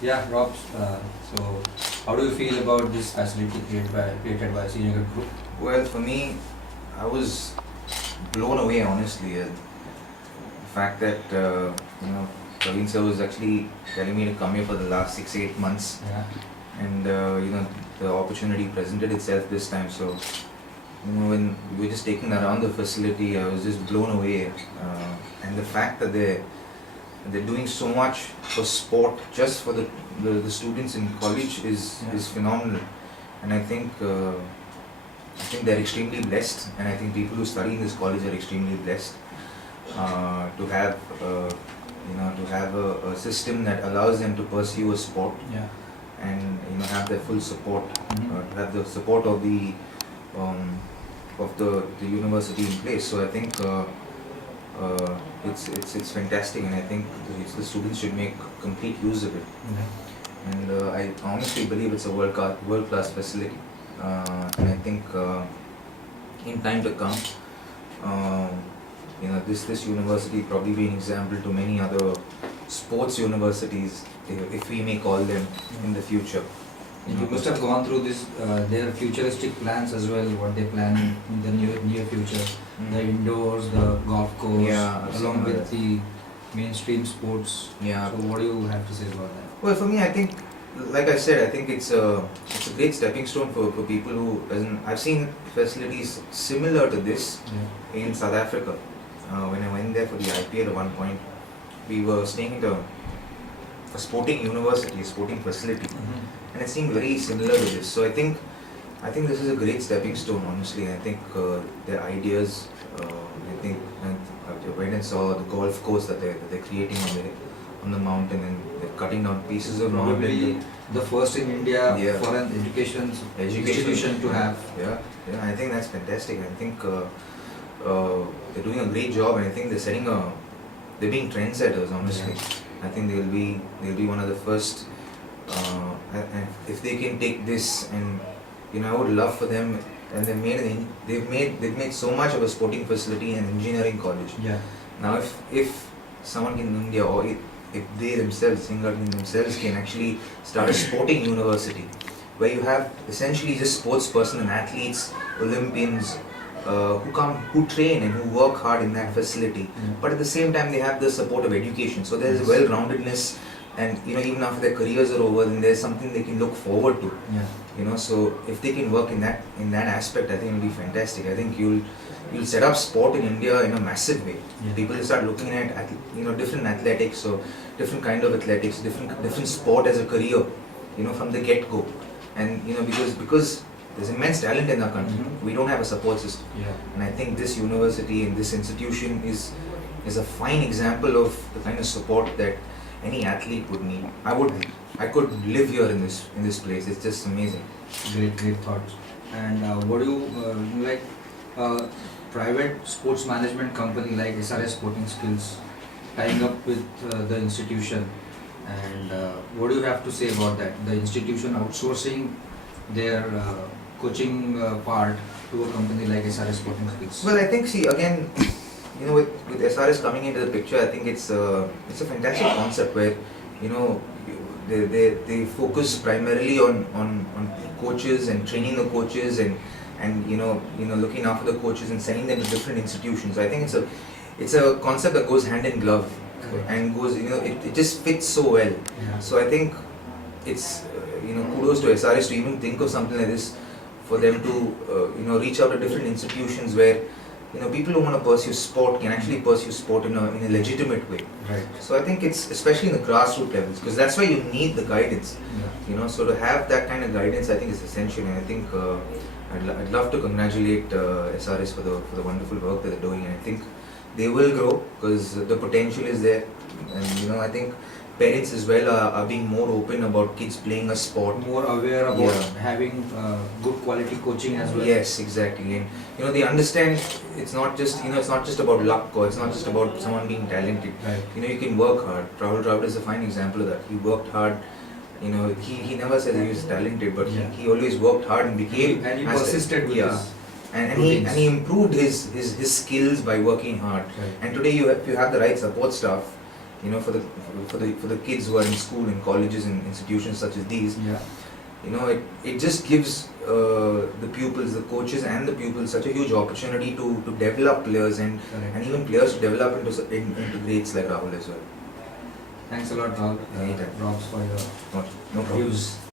Yeah, Rob. So, how do you feel about this facility created by Senior Group? Well, for me, I was blown away, honestly. The fact that Praveen sir was actually telling me to come here for the last 6-8 months, Yeah. and the opportunity presented itself this time. So when we were just taking around the facility, I was just blown away, and the fact that they're doing so much for sport just for the students in college is phenomenal, and I think they're extremely blessed, and I think people who study in this college are extremely blessed to have a system that allows them to pursue a sport Yeah. and have their full support, Mhm. to have the support of um, the university in place. So I think it's fantastic, and I think the students should make complete use of it. And I honestly believe it's a world class facility, and I think in time to come, uh, this university probably be an example to many other sports universities, if we may call them, in the future. You must have gone through this, their futuristic plans as well, what they plan in the near future. The indoors, the golf course, Yeah, I've seen along all with that. the mainstream sports. Yeah. So, what do you have to say about that? Well, for me, I think, like I said, I think it's a great stepping stone for people who, as in, I've seen facilities similar to this Yeah. in South Africa. When I went there for the IPL at one point, we were staying at a sporting university, a sporting facility, and it seemed very similar to this. So I think this is a great stepping stone, honestly. I think their ideas, I went and saw the golf course that they're creating on the mountain, and they're cutting down pieces of Probably mountain. the first in India Yeah. for an education institution to have. Yeah, I think that's fantastic. I think they're doing a great job, and I think they're being trendsetters, honestly. I think they'll be one of the first, and if they can take this, and I would love for them, and they've made so much of a sporting facility and engineering college. Yeah. Now if someone in India, or if they themselves, Singaporeans themselves, can actually start a sporting university where you have essentially just sports person and athletes, Olympians, who train and who work hard in that facility, but at the same time they have the support of education. So there's Yes. well-roundedness, and even after their careers are over, then there's something they can look forward to. Yeah. So if they can work in that aspect, I think it'll be fantastic. I think you'll set up sport in India in a massive way. Yeah. People will start looking at different athletics, so different kind of athletics, different sport as a career, from the get go. And because there's immense talent in our country, Mhm. we don't have a support system. Yeah. And I think this university and this institution is a fine example of the kind of support that any athlete would need. I could live here in this place. It's just amazing. Great thoughts. And what do you like? Private sports management company like SRS Sporting Skills tying up with the institution, and what do you have to say about that? The institution outsourcing their coaching part to a company like SRS Sporting Skills. Well, I think, see, again, with SRS coming into the picture, I think it's a fantastic concept where they focus primarily on coaches and training the coaches, and looking after the coaches and sending them to different institutions. I think it's a concept that goes hand in glove, and goes it just fits so well. Yeah. So I think it's kudos to SRS to even think of something like this, for them to reach out to different institutions where people who want to pursue sport can actually pursue sport in a legitimate way. Right. So I think it's especially in the grassroots levels, because that's where you need the guidance. Yeah. So to have that kind of guidance, I think is essential, and I think I'd love to congratulate SRS for the wonderful work that they're doing, and I think they will grow because the potential is there, and I think parents as well are being more open about kids playing a sport. More aware about Yeah. having good quality coaching as well. Yes, exactly, and they understand it's not just about luck, or it's not just about someone being talented. Right. You can work hard. Rahul Dravid is a fine example of that. He worked hard. He never said he was talented, but Yeah. he always worked hard and became. And he as a- persisted with yeah. his And routines. he improved his skills by working hard. Right. And today, if you have the right support staff, you know, for the kids who are in school, in colleges, and institutions such as these, Yeah. you know, it just gives the pupils, the coaches and the pupils such a huge opportunity to develop players and Correct. even players to develop into greats like Rahul as well. Thanks a lot, Rahul. Anytime. Props for your No problem. views.